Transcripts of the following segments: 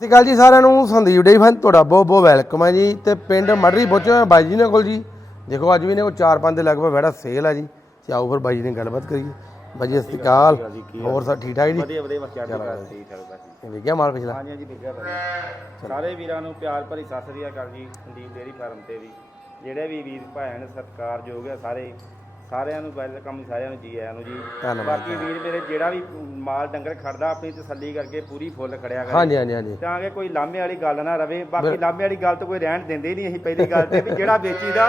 ਸਤਿ ਅਕਾਲ ਜੀ ਸਾਰਿਆਂ ਨੂੰ ਸੰਦੀਪ ਡੇ ਫਨ ਤੁਹਾਡਾ ਬਹੁਤ ਬਹੁਤ ਵੈਲਕਮ ਹੈ ਜੀ। ਤੇ ਪਿੰਡ ਮੜਰੀ ਪਹੁੰਚੇ ਹੋਏ ਬਾਈ ਜੀ ਨੇ ਕੋਲ ਜੀ। ਦੇਖੋ ਅੱਜ ਵੀ ਨੇ ਉਹ 4-5 ਦੇ ਲਗਭਗ ਵੜਾ ਸੇਲ ਆ ਜੀ। ਤੇ ਆਓ ਫਿਰ ਬਾਈ ਜੀ ਨੇ ਗੱਲਬਾਤ ਕਰੀਏ। ਬਾਈ ਜੀ ਸਤਿ ਸ਼੍ਰੀ ਅਕਾਲ। ਹੋਰ ਸਭ ਠੀਕ ਠਾਕ ਜੀ? ਵਧੀਆ ਵਧੀਆ ਬਸ ਚੜ੍ਹਦੀ ਕਲਾ ਠੀਕ ਠਾਕ ਬਸ ਵੇਖਿਆ ਮਾਲ ਪਿਛਲਾ? ਹਾਂਜੀ ਹਾਂਜੀ ਭਾਜੀ। ਸਾਰੇ ਵੀਰਾਂ ਨੂੰ ਪਿਆਰ ਭਰੀ ਸਤਿ ਸ੍ਰੀ ਅਕਾਲ ਜੀ ਸੰਦੀਪ ਡੇਰੀ ਫਾਰਮ ਤੇ ਵੀ। ਜਿਹੜੇ ਵੀ ਵੀਰ ਭੈਣ ਸਤਿਕਾਰਯੋਗ ਆ ਸਾਰੇ ਸਾਰਿਆਂ ਨੂੰ ਵੈਲਕਮ ਸਾਰਿਆਂ ਨੂੰ ਜੀ ਆਇਆਂ ਨੂੰ ਜੀ। ਧੰਨਵਾਦ ਬਾਕੀ ਵੀਰ ਮੇਰੇ ਜਿਹੜਾ ਵੀ ਮਾਲ ਡੰਗਰ ਖੜਦਾ ਆਪਣੀ ਤਸੱਲੀ ਕਰਕੇ ਪੂਰੀ ਫੁੱਲ ਖੜਿਆ ਕਰੇ। ਹਾਂਜੀ ਹਾਂਜੀ ਹਾਂਜੀ। ਤਾਂ ਕਿ ਕੋਈ ਲਾਮੇ ਵਾਲੀ ਗੱਲ ਨਾ ਰਵੇ। ਬਾਕੀ ਲਾਮੇ ਵਾਲੀ ਗੱਲ ਤਾਂ ਕੋਈ ਰਹਿਣ ਦਿੰਦੇ ਨਹੀਂ ਅਸੀਂ ਪਹਿਲੀ ਗੱਲ ਤੇ ਵੀ ਜਿਹੜਾ ਵੇਚੀਦਾ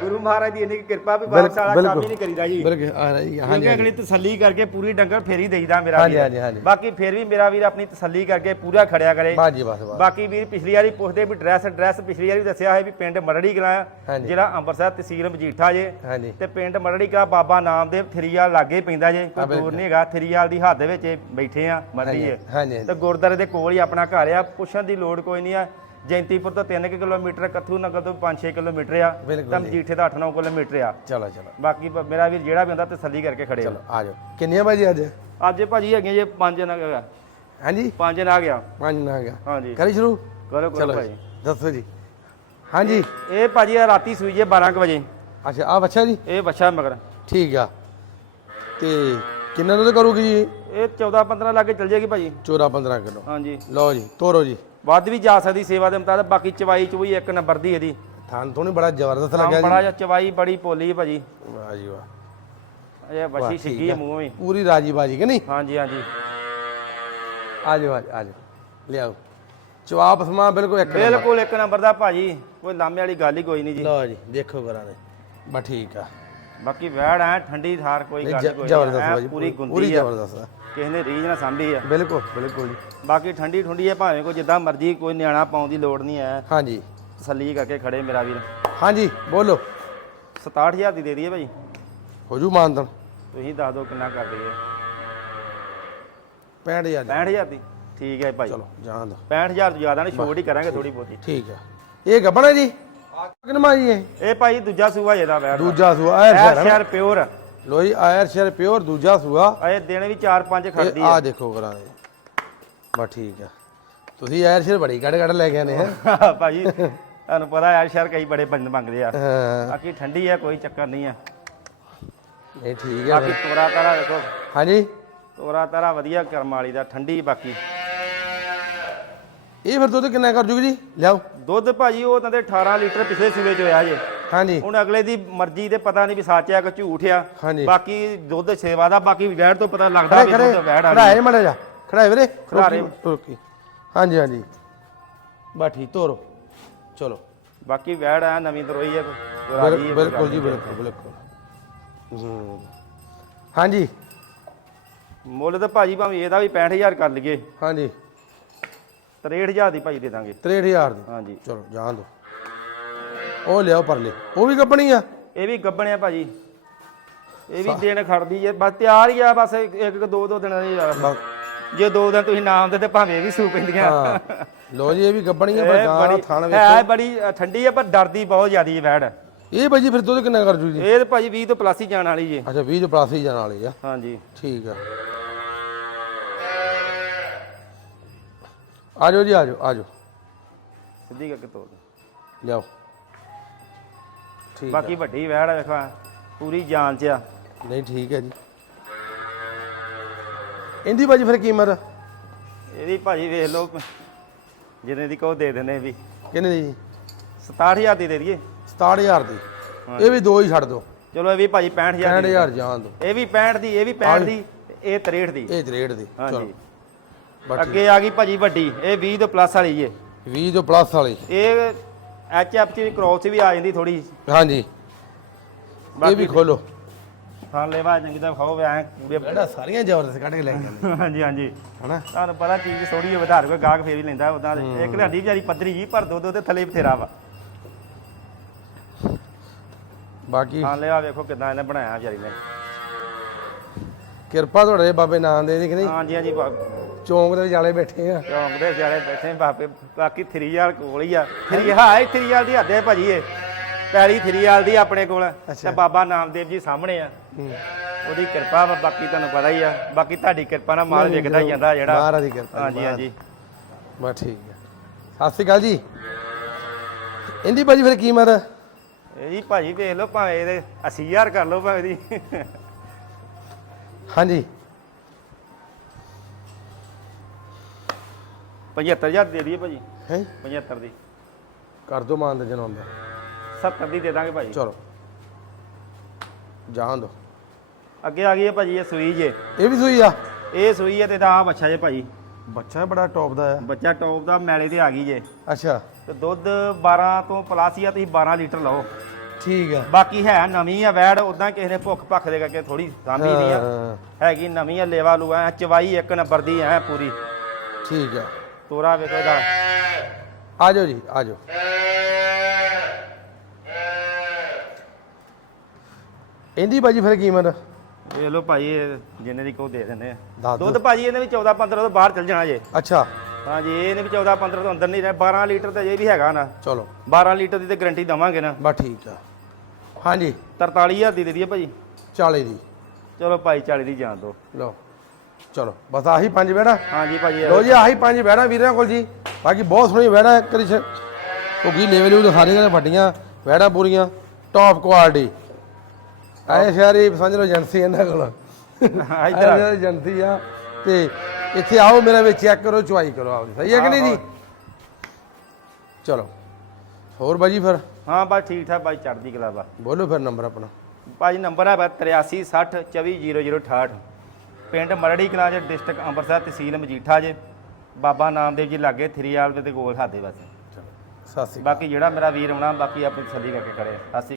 ਗੁਰੂ ਮਹਾਰਾਜ ਦੀ ਇੰਨੀ ਕਿਰਪਾ ਵੀ ਵਾਪਸ ਵਾਲਾ ਕੰਮ ਹੀ ਨਹੀਂ ਕਰੀਦਾ ਜੀ। ਬਿਲਕੁਲ ਆ ਰਹੀ ਕਿਉਂਕਿ ਹਾਂਜੀ। ਅਗਲੀ ਤਸੱਲੀ ਕਰਕੇ ਪੂਰੀ ਡੰਗਰ ਫੇਰੀ ਦੇਈਦਾ ਮੇਰਾ ਹਾਂਜੀ ਵੀਰ। ਹਾਂਜੀ ਹਾਂਜੀ। ਬਾਕੀ ਫੇਰ ਵੀ ਮੇਰਾ ਵੀਰ ਆਪਣੀ ਤਸੱਲੀ ਕਰਕੇ ਪੂਰਾ ਖੜਿਆ ਕਰੇ। ਬਾਜੀ ਬਸ ਬਸ ਬਾਕੀ ਵੀਰ ਪਿਛਲੀ ਵਾਰੀ ਪੁੱਛਦੇ ਵੀ ਡਰੈਸ ਡਰੈਸ ਪਿਛਲੀ ਵਾਰੀ ਦੱਸਿਆ ਹੈ ਵੀ ਪਿੰਡ ਮਰੜੀ ਕਲਾਂ ਹਾਂਜੀ। ਜਿਹੜਾ ਅੰਮ੍ਰਿਤਸਰ ਤਹਿਸੀਲ ਮਜੀਠਾ ਜੇ। ਹਾਂਜੀ। ਤੇ ਪਿੰਡ ਮਰੜੀ ਕਲਾ ਬਾਬਾ ਨਾਮਦੇਵ ਥਰੀਆਲ ਲਾਗੇ ਪੈਂਦਾ ਜੇ ਕੋਈ ਦੂਰ ਨਹੀਂ ਹੈਗਾ ਥਰੀਆਲ ਦੀ ਹੱਦ ਵਿੱਚ ਇਹ ਬੈਠੇ ਆ ਮਰੜੀ ਹੈ ਹਾਂਜੀ ਹਾਂਜੀ। ਤੇ ਗੁਰਦਾਰੇ ਦੇ ਕੋਲ ਹੀ ਆਪਣਾ ਘਰ ਆ ਪੁੱਛਣ ਦੀ ਲੋੜ ਕੋਈ ਨਹੀਂ ਆ। ਜੈਂਤੀਪੁਰ ਤੋਂ 3 ਕਿਲੋਮੀਟਰ ਕੱਥੂ ਨਗਰ ਤੋਂ 5-6 ਕਿਲੋਮੀਟਰ ਆ। ਬਿਲਕੁਲ ਤਾਂ ਮਜੀਠੇ ਦਾ 8-9 ਕਿਲੋਮੀਟਰ ਆ। ਚਲੋ ਚਲੋ। ਬਾਕੀ ਮੇਰਾ ਵੀਰ ਜਿਹੜਾ ਵੀ ਹੁੰਦਾ ਤਸੱਲੀ ਕਰਕੇ ਖੜੇ ਚਲੋ ਆ। ਜਾਓ। ਕਿੰਨੀਆਂ ਬਾਜੀ ਅੱਜ? ਅੱਜ ਭਾਜੀ ਹੈਗੇ ਜੇ ਪੰਜ ਨਾ ਗਿਆ ਹਾਂਜੀ? ਪੰਜ ਨਾ ਗਿਆ। ਪੰਜ ਨਾ ਆ ਗਿਆ। ਹਾਂਜੀ। ਕਰੀ ਸ਼ੁਰੂ? ਕਰੋ ਕਰੋ ਚਲੋ ਭਾਜੀ। ਜੀ, ਦੱਸੋ ਜੀ। ਹਾਂਜੀ। ਇਹ ਭਾਜੀ ਇਹ ਰਾਤੀ ਸੂਈ ਜੇ 12 ਕੁ ਵਜੇ। ਅੱਛਾ ਆ ਬੱਚਾ ਜੀ? ਇਹ ਬੱਚਾ ਮਗਰ। ਠੀਕ ਆ। ਤੇ ਕਿੰਨਾ ਦੁੱਧ ਕਰੂਗੀ ਜੀ? ਇਹ 14 15 ਲੱਗੇ ਚਲ ਜਾਏਗੀ ਭਾਜੀ। 14 15 ਕਿਲੋ। ਹਾਂਜੀ। ਲਓ ਜੀ ਤੋਰੋ ਜੀ। ਵੱਧ ਵੀ ਜਾ ਸਕਦੀ ਸੇਵਾ ਦੇ ਮੁਤਾਬਕ ਬਾਕੀ ਚਵਾਈ ਚੁਈ ਇੱਕ ਨੰਬਰ ਦੀ ਇਹਦੀ। ਥਾਂ ਤੋਂ ਨਹੀਂ ਬੜਾ ਜ਼ਬਰਦਸਤ ਲੱਗਿਆ ਬੜਾ ਜਿਹਾ ਚਵਾਈ ਬੜੀ ਪੋਲੀ ਭਾਜੀ। ਜੀ ਵਾਹ। ਜੀ ਵਾਹ ਇਹ ਬੱਚੀ ਸਿੱਗੀ ਮੂੰਹ ਵੀ। ਪੂਰੀ ਰਾਜੀ ਬਾਜੀ ਕਿ ਨਹੀਂ? ਹਾਂਜੀ ਹਾਂਜੀ। ਆ ਜਾਓ ਆ ਜਾਓ, ਲਿਆਓ। ਚਵਾਪ ਸਮਾ ਬਿਲਕੁਲ ਇੱਕ ਬਿਲਕੁਲ ਇੱਕ ਨੰਬਰ ਦਾ ਭਾਜੀ। ਕੋਈ ਲਾਮੇ ਵਾਲੀ ਗੱਲ ਹੀ ਕੋਈ ਨਹੀਂ ਜੀ। ਲਓ ਜੀ ਦੇਖੋ ਕਰਾਂ ਦੇ। ਬਸ ਠੀਕ ਆ। ਬਾਕੀ ਵੈੜ ਐ ਠੰਡੀ ਥਾਰ ਕੋਈ ਨਹੀਂ, ਗੱਲ ਕੋਈ ਜ਼ਬਰਦਸਤ ਐ ਬਾਜੀ ਪੂਰੀ ਪੂਰੀ ਗੁੰਦੀ ਆ। ਜ਼ਬਰਦਸਤ। ਕਿਸੇ ਨੇ ਰੀਝ ਨਾ ਸਾਂਭੀ ਆ। ਬਿਲਕੁਲ ਬਿਲਕੁਲ ਜੀ। ਬਾਕੀ ਠੰਡੀ ਠੁੰਡੀ ਹੈ ਭਾਵੇਂ ਕੋਈ ਜਿੱਦਾਂ ਮਰਜ਼ੀ ਕੋਈ ਨਿਆਣਾ ਪਾਉਣ ਦੀ ਲੋੜ ਨਹੀਂ ਐ। ਹਾਂਜੀ। ਤਸੱਲੀ ਕਰਕੇ ਖੜੇ ਮੇਰਾ ਵੀਰ। ਹਾਂਜੀ ਬੋਲੋ। 67000 ਦੀ ਦੇ ਦਈਏ ਭਾਜੀ ਹੋ ਜੂ ਮਾਨਦਨ ਤੁਸੀਂ ਦੱਸ ਦਿਓ ਕਿੰਨਾ ਕਰ ਦਈਏ। 65000 ਦੀ। 65000 ਦੀ। ਠੀਕ ਹੈ ਭਾਈ। ਚਲੋ ਜਾਣ ਦੋ 65000 ਤੋਂ ਜ਼ਿਆਦਾ ਨਹੀਂ ਛੋਟ ਹੀ ਕਰਾਂਗੇ ਥੋੜੀ ਬਹੁਤੀ। ਠੀਕ ਆ। ਇਹ ਗੱਬਣਾ ਜੀ। ਕਿਨਮਾ ਜੀ ਇਹ? ਇਹ ਭਾਈ ਦੂਜਾ ਸੂਆ ਇਹਦਾ ਵੈੜ ਦੂਜਾ ਸੂਆ ਆਇਰ ਇਹ ਸ਼ਹਿਰ ਸ਼ਹਿਰ ਪਿਓਰ। ਲੋ ਜੀ ਆਇਰ ਸ਼ਹਿਰ ਪਿਓਰ ਦੂਜਾ ਸੂਆ। ਇਹ ਦਿਨ ਵੀ 4-5 ਖੜਦੀ ਆ। ਹੈ ਦੇਖੋ ਕਰਾਂ ਦੇ ਬਸ ਠੀਕ ਆ। ਤੁਸੀਂ ਆਇਰ ਸ਼ਹਿਰ ਬੜੀ ਕੱਢ ਕੱਢ ਲੈ ਕੇ ਆਨੇ ਹੈ ਭਾਜੀ ਤੁਹਾਨੂੰ ਪਤਾ ਹੈ ਸ਼ਹਿਰ ਕਈ ਬੜੇ ਬੰਦ ਮੰਗਦੇ ਆ। ਬਾਕੀ ਠੰਡੀ ਹੈ ਕੋਈ ਚੱਕਰ ਨਹੀਂ ਠੀਕ ਬਾਕੀ ਤੋਰਾ ਤਾਰਾ ਦੇਖੋ। ਹਾਂਜੀ। ਤੋਰਾ ਤਾਰਾ ਵਧੀਆ ਕਰਮ ਵਾਲੀ ਦਾ ਠੰਡੀ ਬਾਕੀ। ਇਹ ਫਿਰ ਦੁੱਧ ਕਿੰਨਾ ਕਰ ਜੂਗੀ ਜੀ? ਲਿਆਓ। ਦੁੱਧ ਭਾਜੀ ਉਹ ਤਾਂ ਦੇ 18 ਲੀਟਰ ਪਿਛਲੇ ਸੂਬੇ ਚ ਹੋਇਆ ਜੇ। ਹਾਂਜੀ। ਹੁਣ ਅਗਲੇ ਦੀ ਮਰਜ਼ੀ ਤੇ ਪਤਾ ਨਹੀਂ ਵੀ ਸੱਚ ਆ ਕਿ ਝੂਠ ਆ। ਹਾਂਜੀ। ਬਾਕੀ ਦੁੱਧ ਸੇਵਾ ਦਾ ਬਾਕੀ ਵੈੜ ਤੋਂ ਪਤਾ ਲੱਗਦਾ ਵੀ ਖੜੇ ਦੁੱਧ ਵੈੜ ਆ ਖੜਾਏ ਮੜੇ ਜਾ ਖੜਾਏ ਵੀਰੇ। ਖੜਾਏ। ਟੁਰਕੀ ਹਾਂਜੀ ਹਾਂਜੀ। ਬਸ ਠੀਕ ਤੋਰੋ ਚਲੋ। ਬਾਕੀ ਵੈੜ ਆ ਨਵੀਂ ਬਿਲ- ਰਾਜੀ ਹੈ, ਬਿਲਕੁਲ ਜੀ ਬਿਲਕੁਲ ਬਿਲਕੁਲ। ਹੂੰ ਹਾਂਜੀ। ਮੁੱਲ ਤਾਂ ਭਾਜੀ ਭਾਵੇਂ ਇਹਦਾ ਵੀ 65000 ਕਰ ਲਈਏ। ਹਾਂਜੀ। 63000 ਦੀ ਭਾਜੀ ਦੇ ਦਾਂਗੇ। 63000 ਦੀ? ਹਾਂਜੀ। ਚਲੋ ਜਾਣ ਦੋ। ਉਹ ਲਿਆਓ ਪਰਲੇ। ਉਹ ਵੀ ਗੱਬਣੀ ਆ? ਇਹ ਵੀ ਗੱਬਣਿਆ ਭਾਜੀ। ਇਹ ਵੀ ਦਿਨ ਖੜਦੀ ਹੈ ਬਸ ਤਿਆਰ ਹੀ ਆ ਬਸ ਇੱਕ ਇੱਕ ਦੋ ਦੋ ਦਿਨਾਂ ਦੀ ਆ। ਜੇ ਦੋ ਦਿਨ ਤੁਸੀਂ ਨਾਮ ਦੇ ਤੇ ਭਾਵੇਂ ਇਹ ਵੀ ਸੂ ਪੈਂਦੀਆਂ। ਹਾਂ। ਲੋ ਜੀ ਇਹ ਵੀ ਗੱਬਣੀ ਆ ਪਰ ਗਾਂ ਬੜੀ ਥਣ ਹੈ ਵੇਖੋ। ਬੜੀ ਅ, ਠੰਡੀ ਹੈ ਪਰ ਡਰਦੀ ਬਹੁਤ ਜ਼ਿਆਦੀ ਹੈ ਵੈੜ। ਇਹ ਬਾਈ ਜੀ ਫਿਰ ਦੁੱਧ ਕਿੰਨਾ ਕਰ ਜੂ ਜੀ ਇਹ ਤਾਂ ਭਾਜੀ 20 ਤੋਂ ਪਲੱਸ ਹੀ ਜਾਣ ਵਾਲੀ ਜੇ। ਅੱਛਾ 20 ਪਲੱਸ ਹੀ ਜਾਣ ਵਾਲੀ ਆ। ਹਾਂਜੀ। ਠੀਕ ਆ। ਆ ਜਾਓ ਜੀ ਆ ਜਾਓ ਆ ਜਾਓ ਸਿੱਧੀ ਕਰਕੇ ਤੋੜ ਲਿਆਓ। ਠੀਕ ਬਾਕੀ ਵੱਡੀ ਵੈੜ ਆ ਵੇਖੋ ਪੂਰੀ ਜਾਨ ਚ ਆ। ਨਹੀਂ ਠੀਕ ਹੈ ਜੀ। ਇਹਦੀ ਬਾਜੀ ਫਿਰ ਕੀਮਤ? ਇਹਦੀ ਭਾਜੀ ਵੇਖ ਲਓ ਜਿੰਨੇ ਦੀ ਕਹੋ ਦੇ ਦਿੰਦੇ ਵੀ। ਕਿੰਨੇ ਦੀ? ਜੀ 67000 ਦੀ ਦੇ ਦਈਏ। 67000 ਦੀ। ਇਹ ਵੀ ਦੋ ਹੀ ਛੱਡ ਦਿਓ। ਚਲੋ ਇਹ ਵੀ ਭਾਜੀ 65000 ਦੀ। 65000 ਜਾਣ ਦਿਓ। ਇਹ ਵੀ 65 ਦੀ ਇਹ ਵੀ 65 ਦੀ ਤੇ ਇਹ 63 ਦੀ। ਇਹ ਰੇਟ ਦੀ। ਚਲੋ। ਹਾਂਜੀ ਅੱਗੇ ਆ ਗਈ ਭਾਜੀ ਵੱਡੀ ਇਹ 20 ਤੋਂ ਪਲੱਸ ਵਾਲੀ ਏ 20 ਤੋਂ ਪਲੱਸ ਵਾਲੀ। ਇਹ ਐਚ ਐਫ ਚ ਕ੍ਰੋਸ ਵੀ ਆ ਜਾਂਦੀ ਥੋੜੀ ਹਾਂਜੀ। ਇਹ ਵੀ ਖੋਲੋ। ਹਾਂ ਲੈਵਾ ਚੰਗੀ ਤਾਂ ਖਾਓ ਐ ਪੂਰੇ ਜਿਹੜਾ ਸਾਰੀਆਂ ਜ਼ਬਰਦਸਤ ਕੱਢ ਕੇ ਲੈ ਕੇ ਹਾਂਜੀ ਹਾਂਜੀ। ਹਨਾ? ਤੁਹਾਨੂੰ ਪਤਾ ਚੀਜ਼ ਥੋੜੀ ਜਿਹੀ ਵਧਾਰ ਕੋਈ ਗਾਹਕ ਫੇਰ ਲੈਂਦਾ ਉਦਾਂ ਇੱਕ ਲਿਆਂਦੀ ਵਿਚਾਰੀ ਪੱਧਰੀ ਜੀ ਪਰ ਦੋ ਦੋ ਤੇ ਥੱਲੇ ਬਥੇਰਾ ਵਾ। ਬਾਕੀ ਹਾਂ ਲੈਵਾ ਵੇਖੋ ਕਿਦਾਂ ਇਹਨੇ ਬਣਾਇਆ ਵਿਚਾਰੀ ਨੇ। ਕਿਰਪਾ ਤੁਹਾਡੇ ਬਾਬੇ ਨਾਮ ਦੇ ਦੀ ਕਿ ਨਹੀਂ? ਹਾਂਜੀ ਹਾਂਜੀ ਚੌਂਕ ਦੇ ਵਿਚਾਲੇ ਬੈਠੇ ਆ। ਚੌਂਕ ਦੇ ਵਿਚਾਰੇ ਬੈਠੇ ਬਾਪੇ ਬਾਕੀ 3000 ਕੋਲ ਹੀ ਆ। 3 ਹਾਂ 3000 ਦੀ ਹੱਦ ਭਾਜੀ ਇਹ। ਪੈਲੀ 3000 ਦੀ ਆਪਣੇ ਕੋਲ। ਤੇ ਬਾਬਾ ਨਾਮਦੇਵ ਜੀ ਸਾਹਮਣੇ ਆ। ਉਹਦੀ ਕਿਰਪਾ ਵਾ ਬਾਕੀ ਤੁਹਾਨੂੰ ਪਤਾ ਹੀ ਆ। ਬਾਕੀ ਤੁਹਾਡੀ ਕਿਰਪਾ ਨਾਲ ਮਾਲ ਵਿਕਦਾ ਜਾਂਦਾ ਜਿਹੜਾ। ਮਹਾਰਾਜ ਦੀ ਕਿਰਪਾ ਹਾਂਜੀ ਹਾਂਜੀ। ਬਸ ਠੀਕ ਹੈ ਸਤਿ ਸ਼੍ਰੀ ਅਕਾਲ ਜੀ। ਇਹਦੀ ਭਾਜੀ ਫਿਰ ਕੀਮਤ ਇਹ ਜੀ ਭਾਜੀ ਵੇਖ ਲਓ ਭਾਵੇਂ ਇਹਦੇ 80000 ਕਰ ਲਓ ਭਾਵੇਂ ਦੀ। ਹਾਂਜੀ। 75000 ਦੇ ਦਈਏ ਭਾਜੀ। ਹੈ? 75 ਦੀ। ਕਰ ਦੋ ਮਾਨ ਦੇ ਜਨਾਬ ਦਾ। 70 ਦੀ ਦੇ ਦਾਂਗੇ ਭਾਜੀ। ਚਲੋ। ਜਾਣ ਦੋ ਅੱਗੇ ਆ ਗਈ ਹੈ ਭਾਜੀ ਇਹ ਸੂਈ ਜੇ। ਇਹ ਵੀ ਸੂਈ ਆ? ਇਹ ਸੂਈ ਹੈ ਤੇ ਦਾ ਬੱਚਾ ਜੇ ਭਾਜੀ। ਬੱਚਾ ਬੜਾ ਟੌਪ ਦਾ ਆ ਬੱਚਾ ਟੌਪ ਦਾ ਮੈਲੇ ਤੇ ਆ ਗਈ ਜੇ। ਅੱਛਾ। ਤੇ ਦੁੱਧ 12 ਤੋਂ ਪਲੱਸ ਹੀ ਆ ਤੁਸੀਂ 12 ਲੀਟਰ ਲਓ। ਠੀਕ ਆ। ਬਾਕੀ ਹੈ ਨਵੀਂ ਆ ਵੈੜ ਉਦਾਂ ਕਿਸੇ ਨੇ ਭੁੱਖ ਭੱਖ ਦੇ ਕਰਕੇ ਥੋੜੀ ਸਾਂਭੀ ਨਹੀਂ ਆ। ਹਾਂ, ਹੈਗੀ ਨਵੀਂ ਆ ਲੇਵਾ ਲੂਆ ਚਵਾਈ ਇੱਕ ਨੰਬਰ ਦੀ ਐ ਪੂਰੀ। ਠੀਕ ਆ। ਤੋਰਾ ਵੇਖੋ ਇਹਦਾ ਆ ਜਾਓ ਜੀ ਆ ਜਾਓ ਇਹਦੀ ਭਾਜੀ ਫਿਰ ਕੀਮਤ ਵੇਖ ਲਓ ਭਾਈ ਇਹ ਜਿੰਨੇ ਦੀ ਕੋ ਦੇ ਦਿੰਦੇ ਆ। ਦੱਸ ਦਿਓ। ਦੁੱਧ ਭਾਜੀ ਇਹਨੇ ਵੀ 14 15 ਤੋਂ ਬਾਹਰ ਚੱਲ ਜਾਣਾ ਜੇ। ਅੱਛਾ। ਹਾਂਜੀ ਇਹਨੇ ਵੀ 14 15 ਤੋਂ ਅੰਦਰ ਨਹੀਂ ਰਹਿ 12 ਲੀਟਰ ਤੇ ਇਹ ਵੀ ਹੈਗਾ ਨਾ। ਚਲੋ। 12 ਲੀਟਰ ਦੀ ਤੇ ਗਾਰੰਟੀ ਦਵਾਂਗੇ ਨਾ। ਬਸ ਠੀਕ ਆ। ਹਾਂਜੀ। 43000 ਦੀ ਦੇ ਦਈਏ ਭਾਜੀ। 40 ਦੀ। ਚਲੋ ਭਾਈ 40 ਦੀ ਜਾਣ ਦੋ ਲਓ। ਚਲੋ ਬਸ ਆਹੀ ਪੰਜ ਬੈਣਾ ਹਾਂਜੀ ਭਾਜੀ ਲੋ ਜੀ ਆਹੀ ਪੰਜ ਬੈਣਾ ਵੀਰਾਂ ਕੋਲ ਜੀ। ਬਾਕੀ ਬਹੁਤ ਸੋਹਣੀ ਬੈਣਾ ਕ੍ਰਿਸ਼ ਉਗੀ ਲੈਵਲ ਉਹ ਦਿਖਾ ਰਹੇ ਨੇ ਵੱਡੀਆਂ ਬੈਣਾ ਪੂਰੀਆਂ ਟੌਪ ਕੁਆਲਿਟੀ ਐ ਸ਼ਹਿਰੀ ਸਮਝ ਲਓ ਏਜੰਸੀ ਇਹਨਾਂ ਕੋਲ। ਇੱਧਰ ਏਜੰਸੀ ਆ। ਤੇ ਇੱਥੇ ਆਓ ਮੇਰਾ ਵਿੱਚ ਚੈੱਕ ਕਰੋ ਚੁਆਈ ਕਰੋ ਆਪਦੀ। ਸਹੀ ਹੈ ਕਿ ਨਹੀਂ ਜੀ? ਚਲੋ। ਹੋਰ ਬਾਜੀ ਫਿਰ? ਹਾਂ ਬਸ ਠੀਕ ਠਾਕ ਭਾਈ ਚੜਦੀ ਕਲਾ ਵਾ ਬੋਲੋ ਫਿਰ ਨੰਬਰ ਆਪਣਾ। ਭਾਜੀ ਨੰਬਰ ਹੈ 83 60 24 0068 ਪਿੰਡ ਮਰੜੀ ਕਲਾਂ ਜੇ ਡਿਸਟ੍ਰਿਕਟ ਅੰਮ੍ਰਿਤਸਰ ਤਹਿਸੀਲ ਮਜੀਠਾ ਜੇ। ਬਾਬਾ ਨਾਮਦੇਵ ਜੀ ਲਾਗੇ ਥਰੀਆਲ ਦੇ ਕੋਲ ਹਾਦੇ ਬਸ ਸਤਿ ਸ਼੍ਰੀ ਅਕਾਲ। ਬਾਕੀ ਜਿਹੜਾ ਮੇਰਾ ਵੀਰ ਆਉਣਾ ਬਾਕੀ ਆਪਣੀ ਤਸੱਲੀ ਕਰਕੇ ਖੜੇ ਆ। ਸਤਿ ਸ਼੍ਰੀ